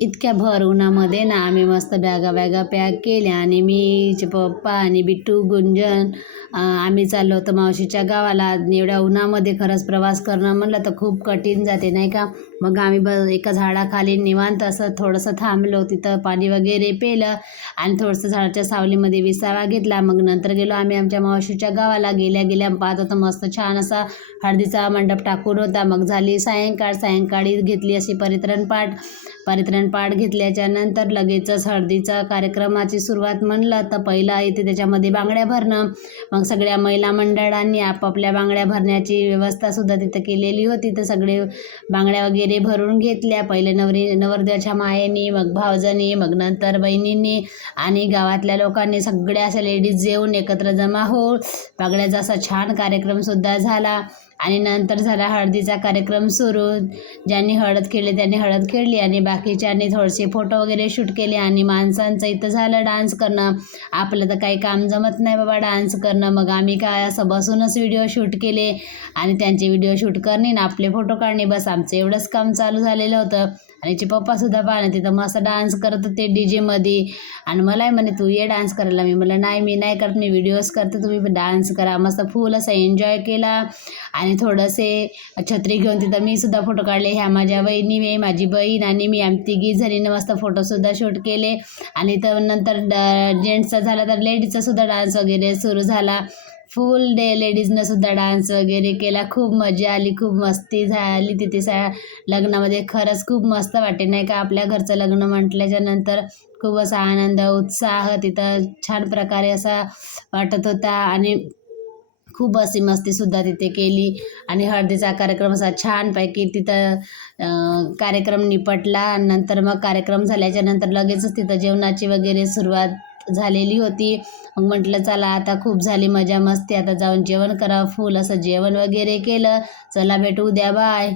इतक्या भर उन्हामध्ये ना आम्ही मस्त बॅगा पॅक केल्या आणि मी पप्पा आणि बिट्टू गुंजन आम्ही चाललो होतो मावशीच्या गावाला. एवढ्या उन्हामध्ये खरंच प्रवास करणं म्हणलं तर खूप कठीण जाते नाही का. मग आम्ही एका झाडाखाली निवांत असं थोडंसं थांबलो, तिथं पाणी वगैरे पेलं आणि थोडंसं झाडाच्या सावलीमध्ये विसावा घेतला. मग नंतर गेलो आम्ही आमच्या मावशीच्या गावाला. गेल्या पाहत होतो मस्त छान असा हळदीचा मंडप टाकून होता. मग झाली सायंकाळी घेतली अशी परित्रण पाठ घेतल्याच्या नंतर लगेचच हळदीचा कार्यक्रमाची सुरुवात म्हणलं तर पहिला इथे त्याच्यामध्ये बांगड्या भरणं. मग सगळ्या महिला मंडळांनी आपापल्या बांगड्या भरण्याची व्यवस्थासुद्धा तिथं केलेली होती. तर सगळे बांगड्या वगैरे भरून घेतल्या. पहिले नवरदेवाच्या मायेनी, मग भावजांनी, मग नंतर बहिणींनी आणि गावातल्या लोकांनी सगळ्या अशा लेडीज येऊन एकत्र जमा होऊन बांगड्याचा असा छान कार्यक्रमसुद्धा झाला. आणि नंतर झाला हळदीचा कार्यक्रम सुरू. ज्यांनी हळद खेळली त्यांनी हळद खेळली आणि बाकीच्यांनी थोडेसे फोटो वगैरे शूट केले. आणि माणसांचं इथं झालं डान्स करणं. आपलं तर काही काम जमत नाही बाबा डान्स करणं. मग आम्ही काय असं बसूनच व्हिडिओ शूट केले आणि त्यांचे व्हिडिओ शूट करणे ना आपले फोटो काढणे, बस आमचं एवढंच काम चालू झालेलं होतं. आणि पप्पासुद्धा पाहणं तिथं मस्त डान्स करत होते डीजेमध्ये. आणि मलाही म्हणे तू ये डान्स करायला. मी म्हणलं नाही, मी नाही करत, मी व्हिडिओज करते, तुम्ही डान्स करा. मस्त फुल असा एन्जॉय केला. आणि थोडेसे छत्री घेऊन तिथं मी सुद्धा फोटो काढले. ह्या माझ्या वहिनी, माझी बहीण आणि मी, आम्ही तिघी जणीनं मस्त फोटोसुद्धा शूट केले. आणि तर नंतर जेंट्सचा झाला तर लेडीजचा सुद्धा डान्स वगैरे सुरू झाला. फुल डे लेडीजनं सुद्धा डान्स वगैरे केला. खूप मजा आली, खूप मस्ती झाली तिथे लग्नामध्ये. खरंच खूप मस्त वाटते नाही का. आपल्या घरचं लग्न म्हटल्याच्या नंतर खूप असा आनंद उत्साह तिथं छान प्रकारे असा वाटत होता. आणि खूप अशी मस्तीसुद्धा तिथे केली. आणि हळदीचा कार्यक्रम असा छानपैकी तिथं कार्यक्रम निपटला. नंतर मग कार्यक्रम झाल्याच्या नंतर लगेचच तिथं जेवणाची वगैरे सुरुवात झालेली होती. मग म्हटलं चला आता खूप झाली मजा मस्ती, आता जाऊन जेवण करा. फुल असं जेवण वगैरे केलं. चला भेटू उद्या, बाय.